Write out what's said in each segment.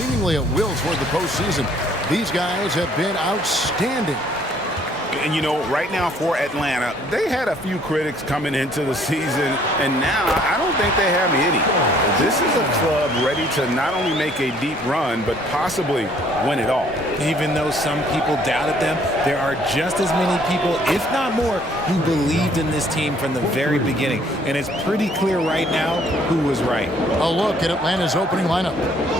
seemingly at will toward the postseason. These guys have been outstanding. And, you know, right now for Atlanta, they had a few critics coming into the season, and now I don't think they have any. This is a club ready to not only make a deep run, but possibly win it all. Even though some people doubted them, there are just as many people, if not more, who believed in this team from the very beginning. And it's pretty clear right now who was right. A look at Atlanta's opening lineup.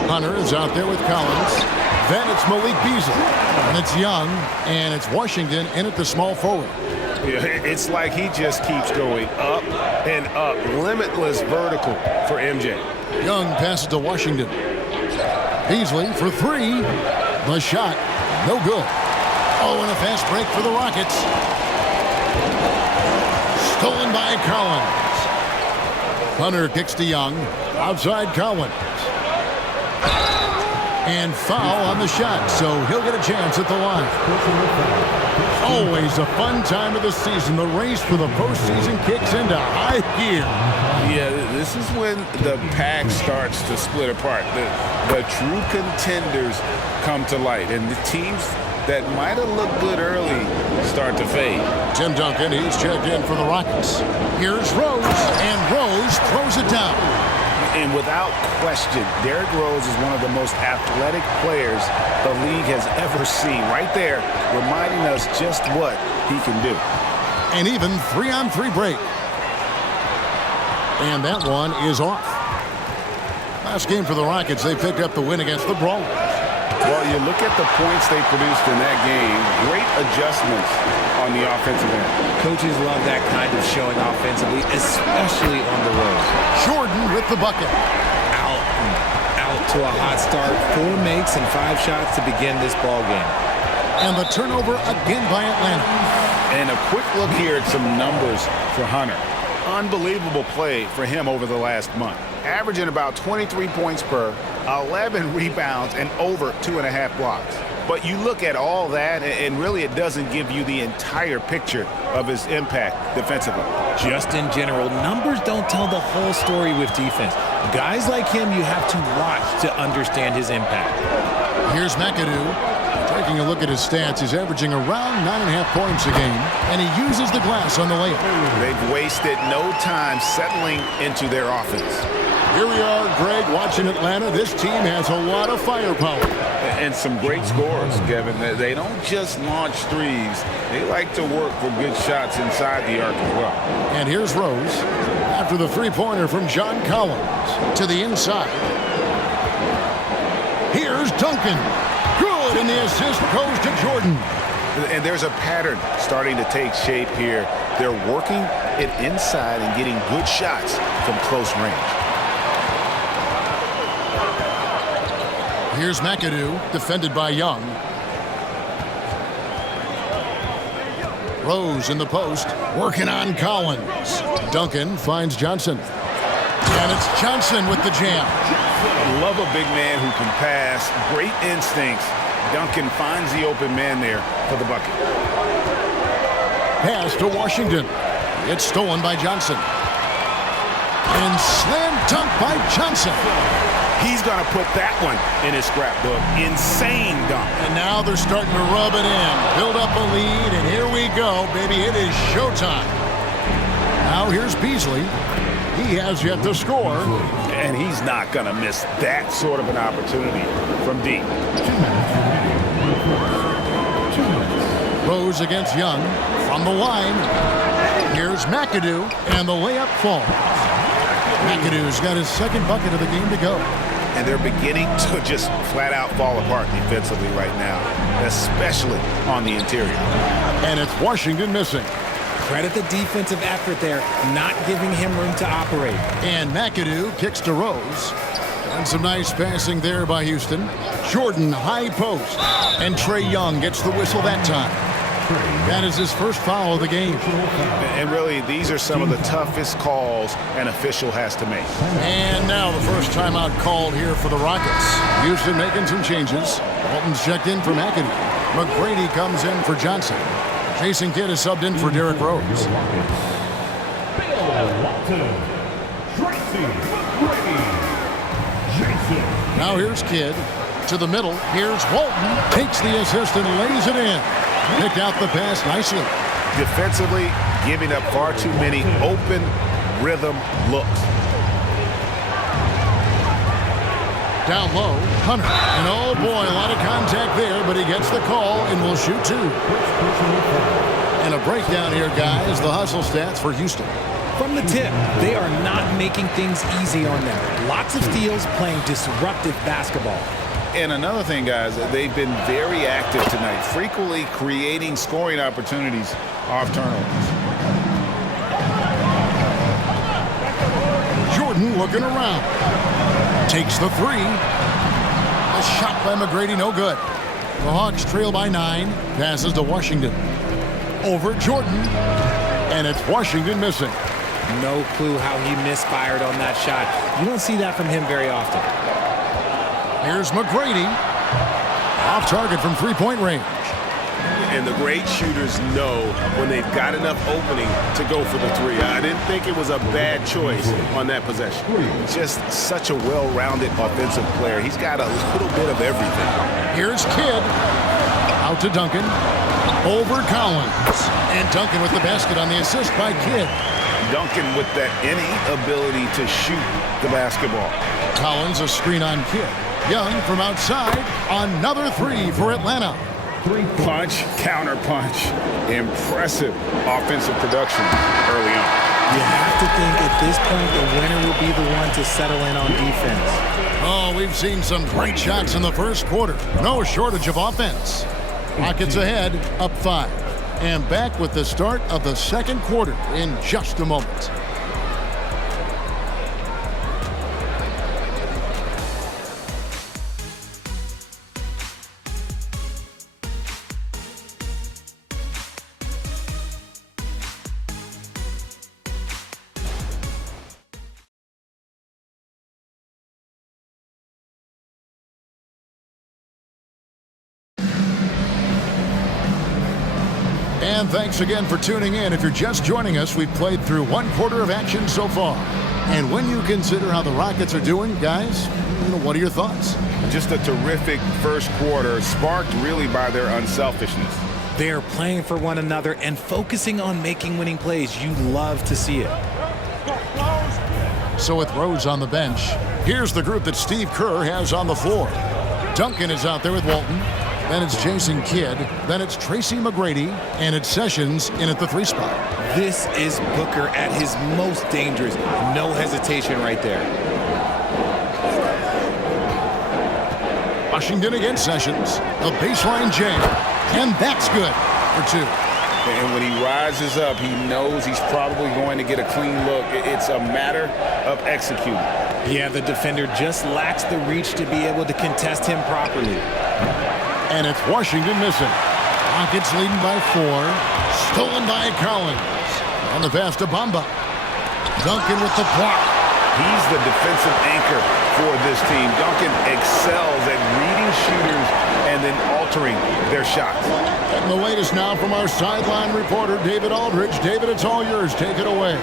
Hunter is out there with Collins. Then it's Malik Beasley. And it's Young. And it's Washington in at the small forward. Yeah, it's like he just keeps going up and up. Limitless vertical for MJ. Young passes to Washington. Beasley for three. The shot, no good. Oh, and a fast break for the Rockets. Stolen by Collins. Hunter kicks to Young. Outside Collins. And foul on the shot, so he'll get a chance at the line. Always a fun time of the season. The race for the postseason kicks into high gear. Yeah, this is when the pack starts to split apart. The true contenders come to light, and the teams that might have looked good early start to fade. Tim Duncan, he's checked in for the Rockets. Here's Rose, and Rose throws it down. And without question, Derrick Rose is one of the most athletic players the league has ever seen. Right there, reminding us just what he can do. An even 3-on-3 break. And that one is off. Last game for the Rockets, they picked up the win against the Brawlers. Well, you look at the points they produced in that game. Great adjustments on the offensive end. Coaches love that kind of showing offensively, especially on the road. Jordan with the bucket. Out to a hot start. 4 makes and 5 shots to begin this ball game. And the turnover again by Atlanta. And a quick look here at some numbers for Hunter. Unbelievable play for him over the last month. Averaging about 23 points per, 11 rebounds, and over 2.5 blocks. But you look at all that, and really it doesn't give you the entire picture of his impact defensively. Just in general, numbers don't tell the whole story with defense. Guys like him, you have to watch to understand his impact. Here's McAdoo. Taking a look at his stats, he's averaging around 9.5 points a game, and he uses the glass on the layup. They've wasted no time settling into their offense. Here we are, Greg, watching Atlanta. This team has a lot of firepower. And some great scores, Kevin. They don't just launch threes. They like to work for good shots inside the arc as well. And here's Rose after the three-pointer from John Collins to the inside. Here's Duncan. Good, and the assist goes to Jordan. And there's a pattern starting to take shape here. They're working it inside and getting good shots from close range. Here's McAdoo, defended by Young. Rose in the post, working on Collins. Duncan finds Johnson. And it's Johnson with the jam. Love a big man who can pass. Great instincts. Duncan finds the open man there for the bucket. Pass to Washington. It's stolen by Johnson. And slam dunk by Johnson. He's going to put that one in his scrapbook. Insane dunk. And now they're starting to rub it in. Build up a lead, and here we go, baby. It is showtime. Now here's Beasley. He has yet to score. And he's not going to miss that sort of an opportunity from deep. Rose against Young from the line. Here's McAdoo, and the layup falls. McAdoo's got his second bucket of the game to go. And they're beginning to just flat out fall apart defensively right now, especially on the interior. And it's Washington missing. Credit the defensive effort there, not giving him room to operate. And McAdoo kicks to Rose. And some nice passing there by Houston. Jordan, high post. And Trae Young gets the whistle that time. That is his first foul of the game. And really, these are some of the toughest calls an official has to make. And now the first timeout called here for the Rockets. Houston making some changes. Walton's checked in for McAdoo. McGrady comes in for Johnson. Jason Kidd is subbed in for Derrick Rose. Now here's Kidd. to the middle. Here's Walton. Takes the assist and lays it in. Picked out the pass nicely. Defensively, giving up far too many open rhythm looks. Down low, Hunter. And oh boy, a lot of contact there, but he gets the call and will shoot two. And a breakdown here, guys. The hustle stats for Houston. From the tip, they are not making things easy on them. Lots of steals, playing disruptive basketball. And another thing, guys, they've been very active tonight, frequently creating scoring opportunities off turnovers. Jordan looking around. Takes the three. A shot by McGrady, no good. The Hawks trail by 9. Passes to Washington. Over Jordan. And it's Washington missing. No clue how he misfired on that shot. You don't see that from him very often. Here's McGrady. Off target from three-point range. And the great shooters know when they've got enough opening to go for the three. I didn't think it was a bad choice on that possession. Just such a well-rounded offensive player. He's got a little bit of everything. Here's Kidd. Out to Duncan. Over Collins. And Duncan with the basket on the assist by Kidd. Duncan with that innate ability to shoot the basketball. Collins a screen on Kidd. Young from outside. Another three for Atlanta. Punch, counter punch. Impressive offensive production early on. You have to think at this point the winner will be the one to settle in on defense. Oh, we've seen some great shots in the first quarter. No shortage of offense. Rockets ahead, up 5. And back with the start of the second quarter in just a moment. And thanks again for tuning in. If you're just joining us, we've played through one quarter of action so far. And when you consider how the Rockets are doing, guys, what are your thoughts? Just a terrific first quarter, sparked really by their unselfishness. They are playing for one another and focusing on making winning plays. You love to see it. So with Rose on the bench, here's the group that Steve Kerr has on the floor. Duncan is out there with Walton. Then it's Jason Kidd. Then it's Tracy McGrady. And it's Sessions in at the 3 spot. This is Booker at his most dangerous. No hesitation right there. Washington against Sessions. The baseline jam. And that's good for 2. And when he rises up, he knows he's probably going to get a clean look. It's a matter of executing. Yeah, the defender just lacks the reach to be able to contest him properly. And it's Washington missing. Rockets leading by 4. Stolen by Collins. On the pass to Bamba. Duncan with the block. He's the defensive anchor for this team. Duncan excels at reading shooters and then altering their shots. And the latest now from our sideline reporter, David Aldridge. David, it's all yours. Take it away.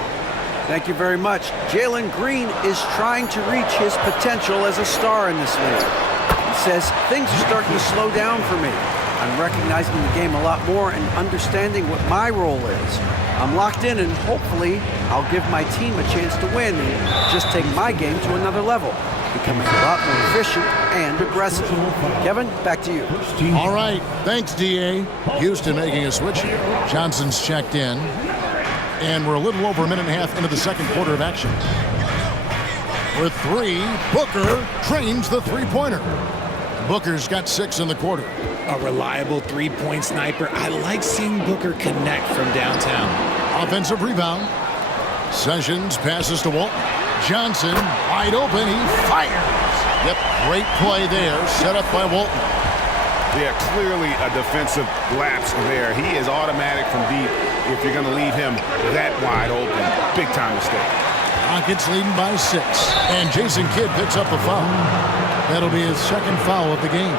Thank you very much. Jalen Green is trying to reach his potential as a star in this league. He says, things are starting to slow down for me. I'm recognizing the game a lot more and understanding what my role is. I'm locked in and hopefully I'll give my team a chance to win and just take my game to another level, becoming a lot more efficient and aggressive. Kevin, back to you. All right. Thanks, D.A. Houston making a switch here. Johnson's checked in. And we're a little over a minute and a half into the second quarter of action. With 3, Booker trains the three-pointer. Booker's got 6 in the quarter. A reliable three-point sniper. I like seeing Booker connect from downtown. Offensive rebound. Sessions passes to Walton. Johnson wide open. He fires. Yep, great play there. Set up by Walton. Yeah, clearly a defensive lapse there. He is automatic from deep if you're going to leave him that wide open. Big time mistake. Rockets leading by 6. And Jason Kidd picks up the foul. That'll be his second foul of the game.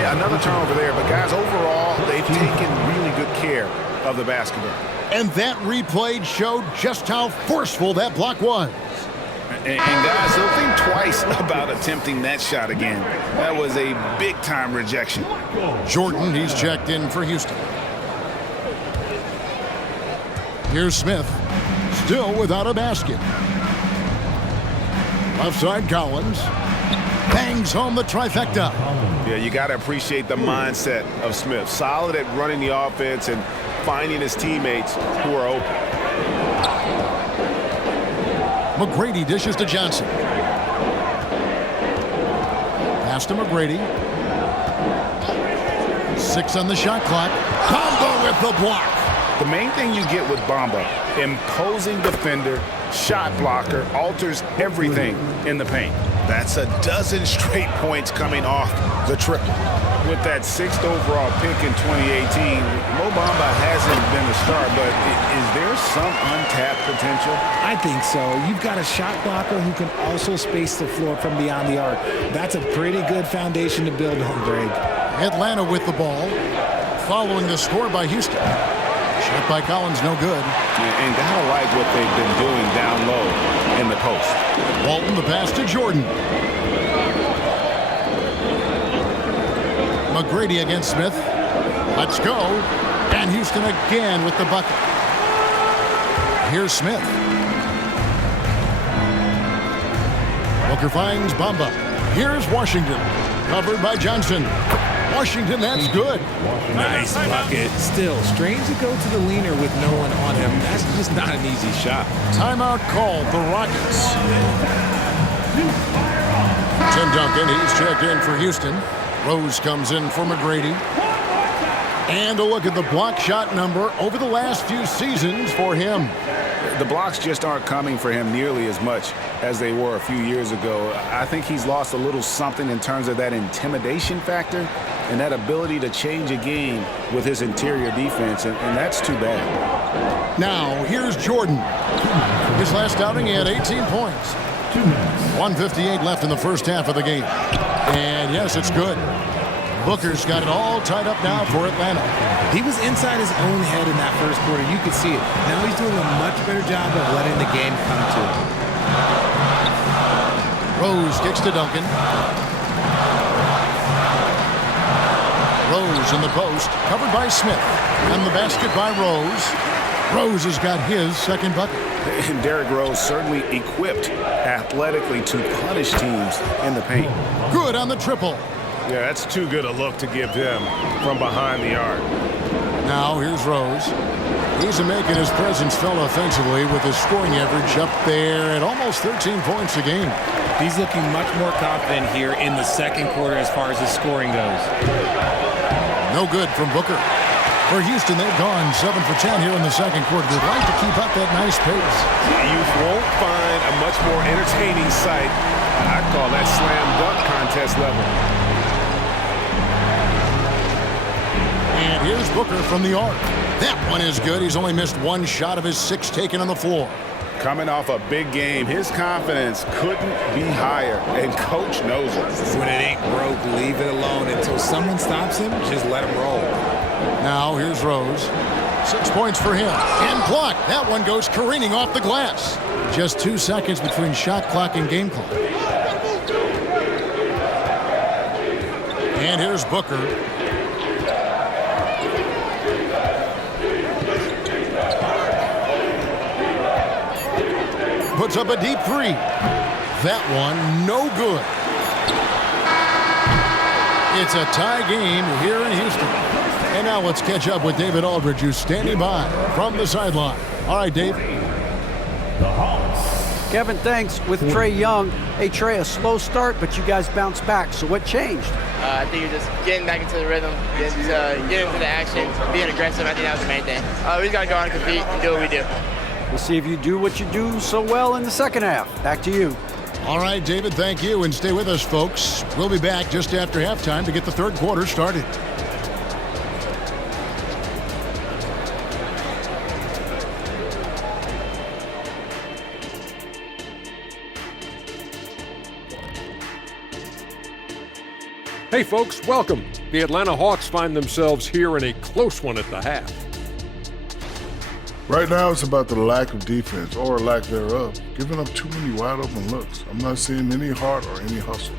Yeah, another turnover there. But, guys, overall, they've taken really good care of the basketball. And that replay showed just how forceful that block was. And guys, they'll think twice about attempting that shot again. That was a big-time rejection. Jordan, he's checked in for Houston. Here's Smith, still without a basket. Left side Collins, bangs home the trifecta. Yeah, you got to appreciate the mindset of Smith. Solid at running the offense and finding his teammates who are open. McGrady dishes to Johnson. Pass to McGrady. 6 on the shot clock. Bamba with the block. The main thing you get with Bamba, imposing defender, shot blocker, alters everything in the paint. That's a dozen straight points coming off the triple. With that 6th overall pick in 2018, Mo Bamba hasn't been a star, but is there some untapped potential? I think so. You've got a shot blocker who can also space the floor from beyond the arc. That's a pretty good foundation to build on, Greg. Atlanta with the ball, following the score by Houston. Shot by Collins, no good. And gotta like what they've been doing down low in the post. Walton, the pass to Jordan. McGrady against Smith. Let's go. And Houston again with the bucket. Here's Smith. Booker finds Bamba. Here's Washington. Covered by Johnson. Washington, that's good. Nice bucket. Still, strange to go to the leaner with no one on him. That's just not an easy shot. Timeout called, the Rockets. Tim Duncan, he's checked in for Houston. Rose comes in for McGrady. And a look at the block shot number over the last few seasons for him. The blocks just aren't coming for him nearly as much as they were a few years ago. I think he's lost a little something in terms of that intimidation factor and that ability to change a game with his interior defense, and that's too bad. Now, here's Jordan. His last outing, he had 18 points. 1:58 left in the first half of the game. And yes, it's good. Booker's got it all tied up now for Atlanta. He was inside his own head in that first quarter. You could see it. Now he's doing a much better job of letting the game come to him. Rose kicks to Duncan. Rose in the post, covered by Smith. And the basket by Rose. Rose has got his second bucket. And Derrick Rose certainly equipped athletically to punish teams in the paint. Good on the triple. Yeah, that's too good a look to give them from behind the arc. Now here's Rose. He's making his presence felt offensively with his scoring average up there at almost 13 points a game. He's looking much more confident here in the second quarter as far as his scoring goes. No good from Booker. For Houston, they've gone 7 for 10 here in the second quarter. They'd like to keep up that nice pace. You won't find a much more entertaining sight. I'd call that slam dunk contest level. And here's Booker from the arc. That one is good. He's only missed one shot of his 6 taken on the floor. Coming off a big game, his confidence couldn't be higher, and Coach knows it. When it ain't broke, leave it alone. Until someone stops him, just let him roll. Now here's Rose. 6 points for him. And blocked. That one goes careening off the glass. Just 2 seconds between shot clock and game clock. And here's Booker. Puts up a deep 3. That one, no good. It's a tie game here in Houston. And now let's catch up with David Aldridge, who's standing by from the sideline. All right, Dave. Kevin, thanks. With Trae Young. Hey, Trae, a slow start, but you guys bounced back. So what changed? I think you're just getting back into the rhythm, getting into the action, being aggressive. I think that was the main thing. We just got to go out and compete and do what we do. We'll see if you do what you do so well in the second half. Back to you. All right, David, thank you. And stay with us, folks. We'll be back just after halftime to get the third quarter started. Hey folks, welcome. The Atlanta Hawks find themselves here in a close one at the half. Right now, it's about the lack of defense, or lack thereof, giving up too many wide open looks. I'm not seeing any heart or any hustle.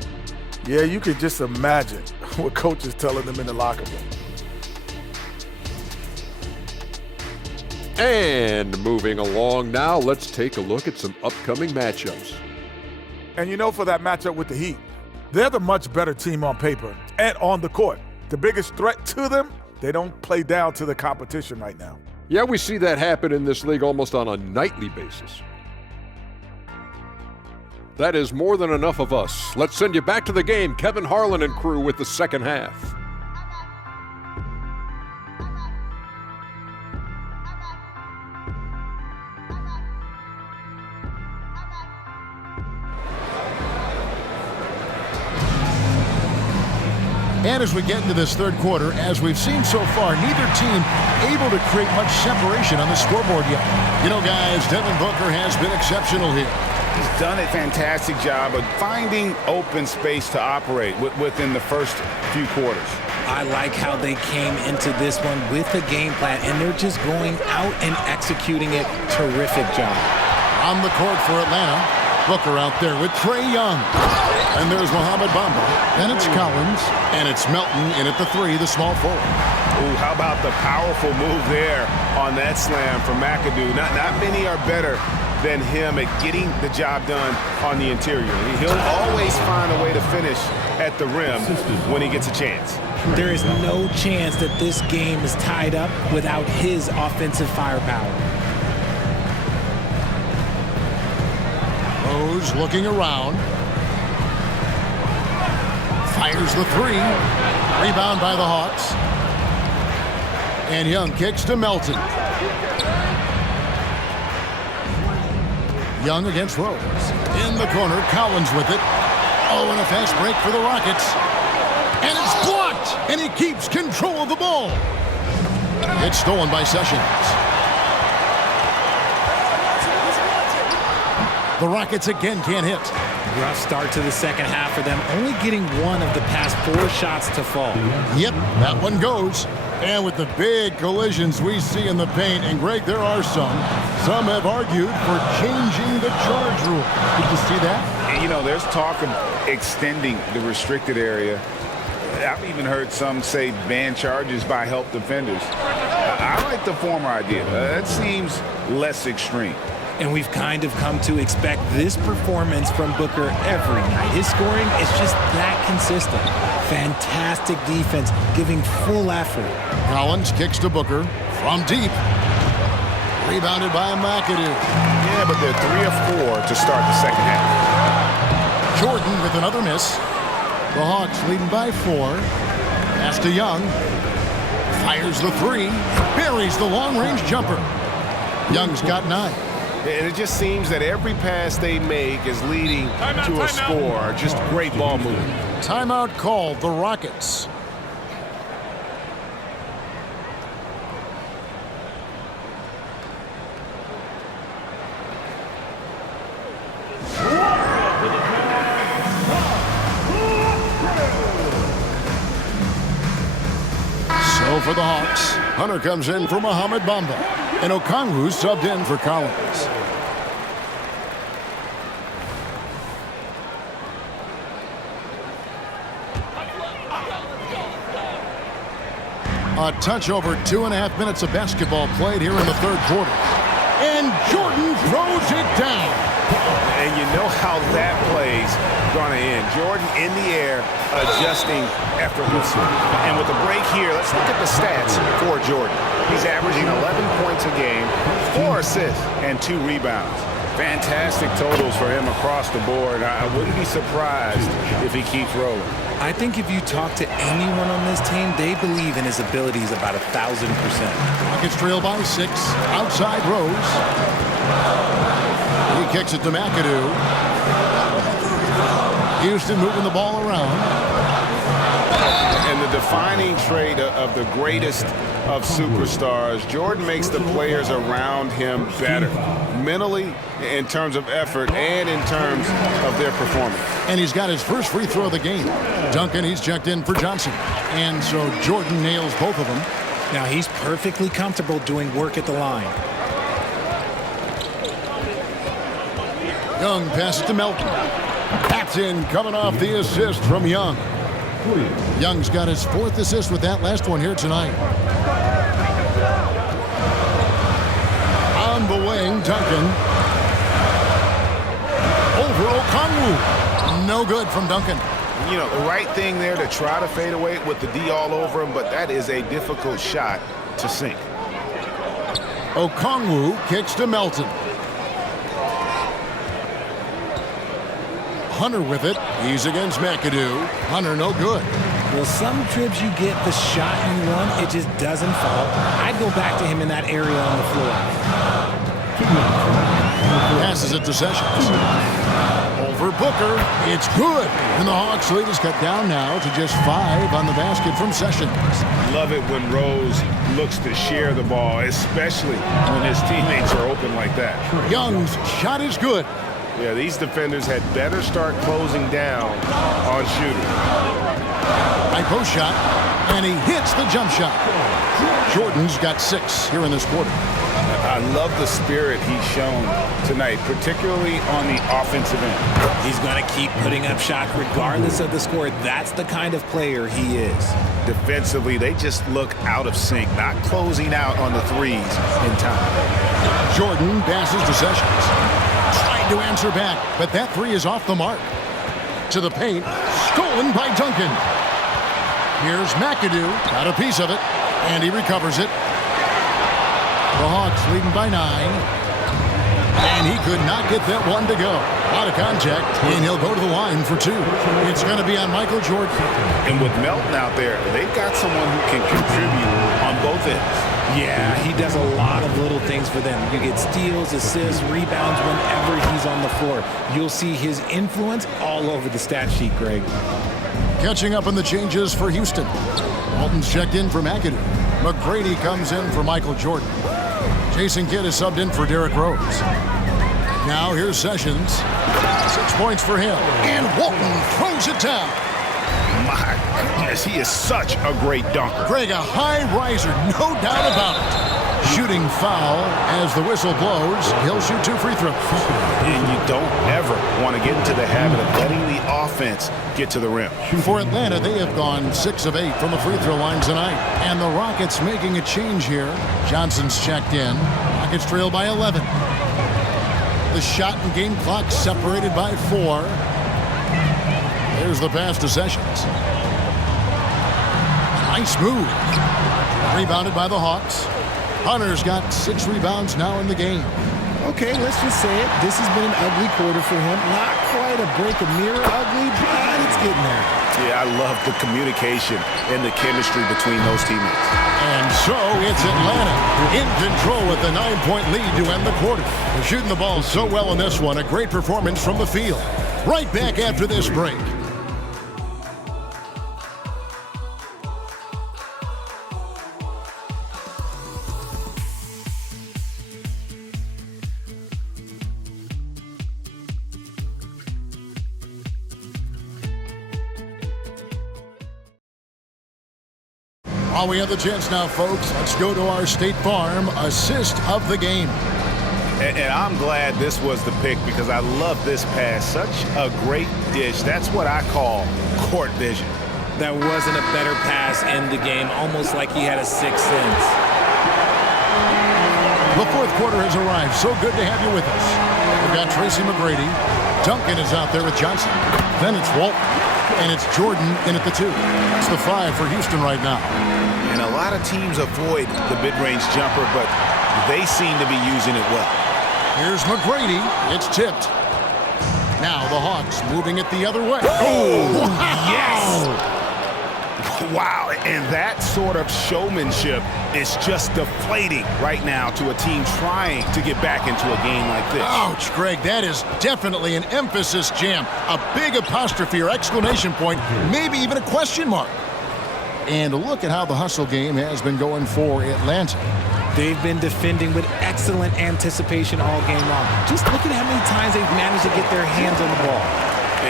Yeah, you could just imagine what coach is telling them in the locker room. And moving along now, let's take a look at some upcoming matchups. And you know, for that matchup with the Heat, they're the much better team on paper and on the court. The biggest threat to them, they don't play down to the competition right now. Yeah, we see that happen in this league almost on a nightly basis. That is more than enough of us. Let's send you back to the game. Kevin Harlan and crew with the second half. And as we get into this third quarter, as we've seen so far, neither team able to create much separation on the scoreboard yet. You know, guys, Devin Booker has been exceptional here. He's done a fantastic job of finding open space to operate within the first few quarters. I like how they came into this one with a game plan, and they're just going out and executing it. Terrific job. On the court for Atlanta, Booker out there with Trae Young. And there's Mohamed Bamba. Then it's Collins. And it's Melton in at the three, the small forward. Ooh, how about the powerful move there on that slam from McAdoo? Not many are better than him at getting the job done on the interior. He'll always find a way to finish at the rim when he gets a chance. There is no chance that this game is tied up without his offensive firepower. Rose looking around. Fires the three. Rebound by the Hawks. And Young kicks to Melton. Young against Rose. In the corner, Collins with it. Oh, and a fast break for the Rockets. And it's blocked! And he keeps control of the ball. It's stolen by Sessions. The Rockets again can't hit. Rough start to the second half for them, only getting one of the past 4 shots to fall. Yep, that one goes. And with the big collisions we see in the paint, and Greg, there are some have argued for changing the charge rule. Did you see that? You know, there's talk of extending the restricted area. I've even heard some say ban charges by help defenders. I like the former idea. That seems less extreme. And we've kind of come to expect this performance from Booker every night. His scoring is just that consistent. Fantastic defense, giving full effort. Collins kicks to Booker from deep. Rebounded by McAdoo. Yeah, but they're 3 of 4 to start the second half. Jordan with another miss. The Hawks leading by 4. Pass to Young. Fires the three. Buries the long-range jumper. Young's got 9. And it just seems that every pass they make is leading to a score. Just great ball movement. Timeout called, the Rockets. So for the Hawks, Hunter comes in for Mohamed Bamba. And Okongwu subbed in for Collins. A touch over 2.5 minutes of basketball played here in the third quarter. And Jordan throws it down. And you know how that play's going to end. Jordan in the air, adjusting effortlessly. And with the break here, let's look at the stats for Jordan. He's averaging 11 points a game, 4 assists, and 2 rebounds. Fantastic totals for him across the board. I wouldn't be surprised if he keeps rolling. I think if you talk to anyone on this team, they believe in his abilities about 1,000%. Rockets trail by 6. Outside Rose. He kicks it to McAdoo. Houston moving the ball around. And the defining trait of the greatest of superstars, Jordan makes the players around him better, mentally, in terms of effort, and in terms of their performance. And he's got his first free throw of the game. Duncan, he's checked in for Johnson. And so Jordan nails both of them. Now he's perfectly comfortable doing work at the line. Young passes to Melton. That's in, coming off the assist from Young. Young's got his 4th assist with that last one here tonight. On the wing, Duncan. Over Okongwu. No good from Duncan. You know, the right thing there to try to fade away with the D all over him, but that is a difficult shot to sink. Okongwu kicks to Melton. Hunter with it. He's against McAdoo. Hunter no good. Well, some trips you get the shot you want, it just doesn't fall. I'd go back to him in that area on the floor. Passes it to Sessions. Over Booker. It's good. And the Hawks lead is cut down now to just 5 on the basket from Sessions. Love it when Rose looks to share the ball, especially when his teammates are open like that. Young's shot is good. Yeah, these defenders had better start closing down on shooting. High post shot, and he hits the jump shot. Jordan's got 6 here in this quarter. I love the spirit he's shown tonight, particularly on the offensive end. He's going to keep putting up shots regardless of the score. That's the kind of player he is. Defensively, they just look out of sync, not closing out on the threes in time. Jordan passes to Sessions. Trying to answer back, but that 3 is off the mark. To the paint, stolen by Duncan. Here's McAdoo, got a piece of it, and he recovers it. The Hawks leading by 9. And he could not get that one to go. Out of contact, and he'll go to the line for 2. It's going to be on Michael Jordan. And with Melton out there, they've got someone who can contribute on both ends. Yeah, he does a lot of little things for them. You get steals, assists, rebounds whenever he's on the floor. You'll see his influence all over the stat sheet, Greg. Catching up on the changes for Houston. Walton's checked in for McAdoo. McGrady comes in for Michael Jordan. Jason Kidd is subbed in for Derrick Rose. Now here's Sessions. 6 points for him. And Walton throws it down. My goodness, he is such a great dunker. Greg, a high riser, no doubt about it. Shooting foul as the whistle blows. He'll shoot 2 free throws. And you don't ever want to get into the habit of letting the offense get to the rim. For Atlanta, they have gone 6 of 8 from the free throw line tonight. And the Rockets making a change here. Johnson's checked in. Rockets trail by 11. The shot and game clock separated by 4. There's the pass to Sessions. Nice move. Rebounded by the Hawks. Hunter's got 6 rebounds now in the game. Okay, let's just say it. This has been an ugly quarter for him. Not quite a break of mirror ugly, but it's getting there. Yeah, I love the communication and the chemistry between those teammates. And so it's Atlanta in control with the 9-point lead to end the quarter. They're shooting the ball so well in this one. A great performance from the field. Right back after this break. While we have the chance now, folks, let's go to our State Farm assist of the game. And I'm glad this was the pick because I love this pass. Such a great dish. That's what I call court vision. That wasn't a better pass in the game, almost like he had a 6th sense. The 4th quarter has arrived. So good to have you with us. We've got Tracy McGrady. Duncan is out there with Johnson. Then it's Walton. And it's Jordan in at the 2. It's the 5 for Houston right now. And a lot of teams avoid the mid-range jumper, but they seem to be using it well. Here's McGrady. It's tipped. Now the Hawks moving it the other way. Oh, wow. Yes! Wow, and that sort of showmanship is just deflating right now to a team trying to get back into a game like this. Ouch, Greg, that is definitely an emphasis jam. A big apostrophe or exclamation point, maybe even a question mark. And look at how the hustle game has been going for Atlanta. They've been defending with excellent anticipation all game long. Just look at how many times they've managed to get their hands on the ball.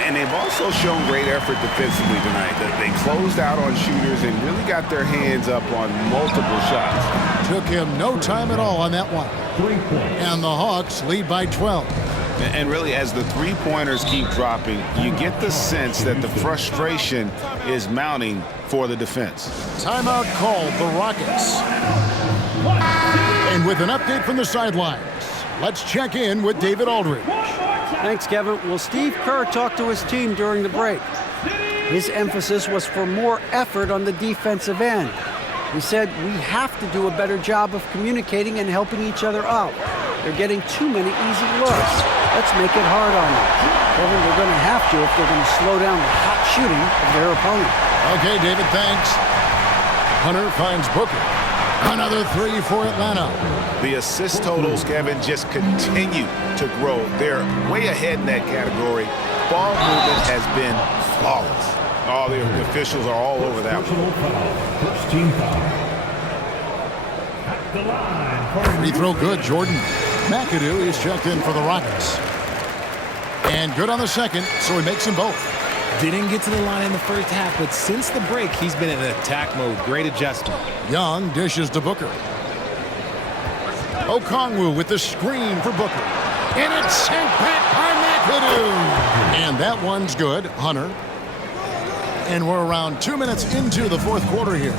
And they've also shown great effort defensively tonight. They closed out on shooters and really got their hands up on multiple shots. Took him no time at all on that one. And the Hawks lead by 12. And really, as the three-pointers keep dropping, you get the sense that the frustration is mounting for the defense. Timeout called the Rockets. And with an update from the sidelines, let's check in with David Aldridge. Thanks, Kevin. Well, Steve Kerr talked to his team during the break. His emphasis was for more effort on the defensive end. He said, we have to do a better job of communicating and helping each other out. They're getting too many easy looks. Let's make it hard on them. Kevin, they're going to have to if they're going to slow down the hot shooting of their opponent. Okay, David, thanks. Hunter finds Booker. Another three for Atlanta. The assist totals, Kevin, just continue to grow. They're way ahead in that category. Ball movement has been flawless. All the officials are all over that one. First team foul. At the line. Free throw good, Jordan. McAdoo is checked in for the Rockets. And good on the second, so he makes them both. Didn't get to the line in the first half, but since the break, he's been in attack mode. Great adjustment. Young dishes to Booker. Okongwu with the screen for Booker. And it's sent back by McAdoo. And that one's good, Hunter. And we're around 2 minutes into the fourth quarter here.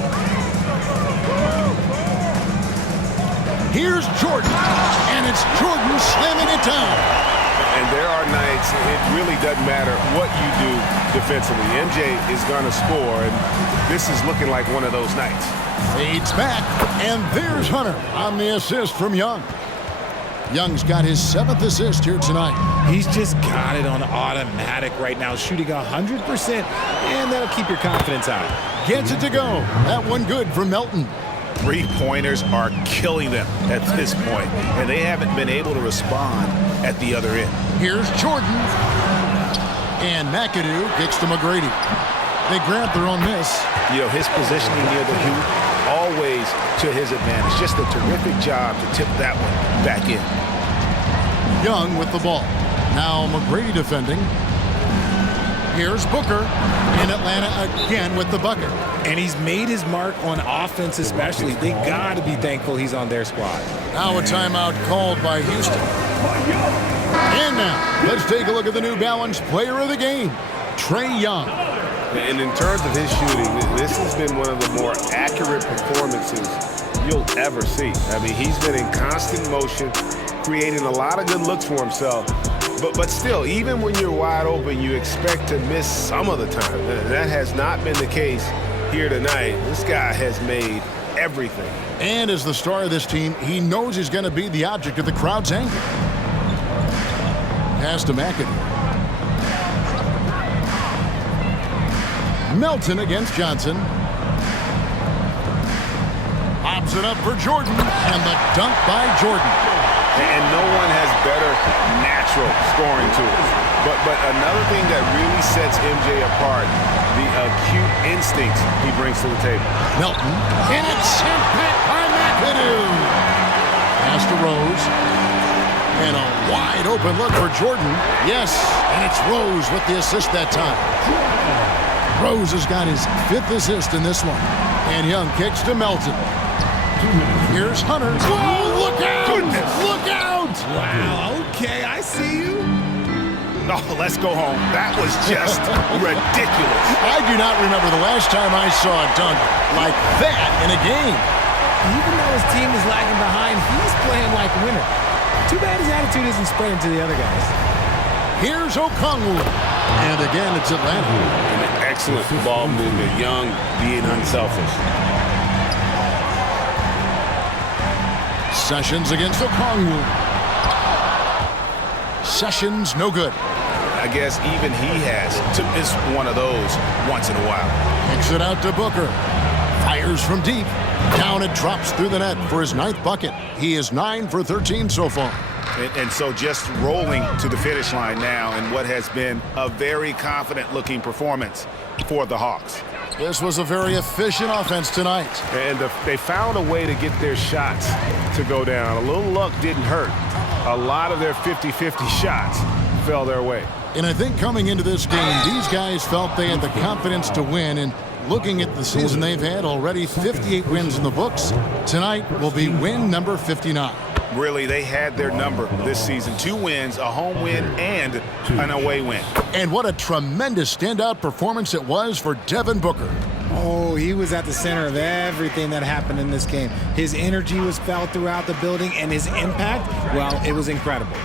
Here's Jordan. And it's Jordan slamming it down. And there are nights it really doesn't matter what you do defensively. MJ is going to score, and this is looking like one of those nights. Fades back, and there's Hunter on the assist from Young. Young's got his 7th assist here tonight. He's just got it on automatic right now, shooting 100%, and that'll keep your confidence high. Gets it to go. That one good from Melton. Three-pointers are killing them at this point, and they haven't been able to respond at the other end. Here's Jordan. And McAdoo kicks to McGrady. They grab their own miss. You know, his positioning near the hoop, always to his advantage. Just a terrific job to tip that one back in. Young with the ball. Now McGrady defending. Here's Booker in Atlanta again with the bucket. And he's made his mark on offense especially. They got to be thankful he's on their squad. Now a timeout called by Houston. And now, let's take a look at the New Balance player of the game, Trae Young. And in terms of his shooting, this has been one of the more accurate performances you'll ever see. I mean, he's been in constant motion, creating a lot of good looks for himself. But still, even when you're wide open, you expect to miss some of the time. That has not been the case here tonight. This guy has made everything. And as the star of this team, he knows he's going to be the object of the crowd's anger. Pass to McAdoo. Melton against Johnson. Pops it up for Jordan, and the dunk by Jordan. And no one has better natural scoring tools. But another thing that really sets MJ apart, the acute instincts he brings to the table. Melton, and it's sent back by McAdoo. Pass to Rose. And a wide open look for Jordan. Yes, and it's Rose with the assist that time. Rose has got his 5th assist in this one. And Young kicks to Melton. Here's Hunter. Whoa, look out! Goodness. Look out! Wow, okay, I see you. Oh, let's go home. That was just ridiculous. I do not remember the last time I saw a dunk like that in a game. Even though his team is lagging behind, he's playing like a winner. Too bad his attitude isn't spreading to the other guys. Here's Okongwu. And again, it's Atlanta. Excellent ball movement. Young being unselfish. Sessions against Okongwu. Sessions, no good. I guess even he has to miss one of those once in a while. Kicks it out to Booker. Fires from deep. Down it drops through the net for his 9th bucket. He is 9 for 13 so far. And so just rolling to the finish line now in what has been a very confident-looking performance for the Hawks. This was a very efficient offense tonight. And they found a way to get their shots to go down. A little luck didn't hurt. A lot of their 50-50 shots fell their way. And I think coming into this game, these guys felt they had the confidence to win. And looking at the season they've had, already 58 wins in the books. Tonight will be win number 59. Really, they had their number this season. 2 wins, a home win, and an away win. And what a tremendous standout performance it was for Devin Booker. Oh, he was at the center of everything that happened in this game. His energy was felt throughout the building, and his impact, well, it was incredible.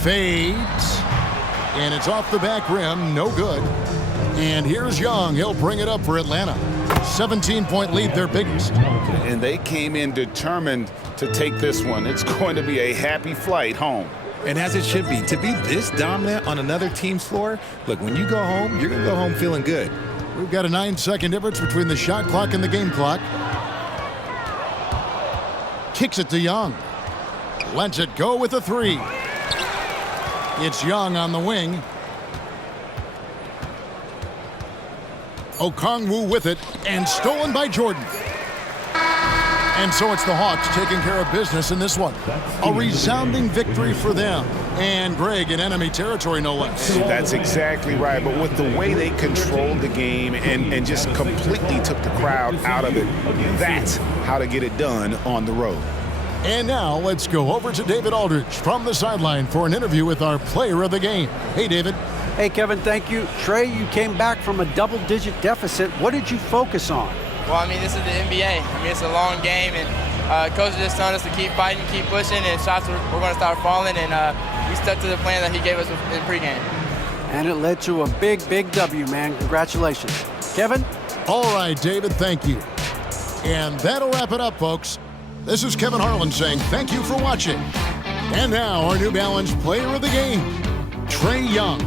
Fades. And it's off the back rim, no good. And here's Young. He'll bring it up for Atlanta. 17-point lead, their biggest. And they came in determined to take this one. It's going to be a happy flight home. And as it should be, to be this dominant on another team's floor, look, when you go home, you're going to go home feeling good. We've got a 9-second difference between the shot clock and the game clock. Kicks it to Young. Lets it go with a 3. It's Young on the wing. Okongwu with it, and stolen by Jordan. And so it's the Hawks taking care of business in this one. A resounding victory for them. And Greg, in enemy territory, no less. That's exactly right. But with the way they controlled the game and just completely took the crowd out of it, that's how to get it done on the road. And now let's go over to David Aldridge from the sideline for an interview with our player of the game. Hey, David. Hey, Kevin, thank you. Trey, you came back from a double-digit deficit. What did you focus on? Well, I mean, this is the NBA. I mean, it's a long game, and coach just telling us to keep fighting, keep pushing, and shots we're going to start falling, and we stuck to the plan that he gave us in pregame. And it led to a big, big W, man. Congratulations. Kevin? All right, David, thank you. And that'll wrap it up, folks. This is Kevin Harlan saying thank you for watching. And now, our New Balance player of the game, Trae Young.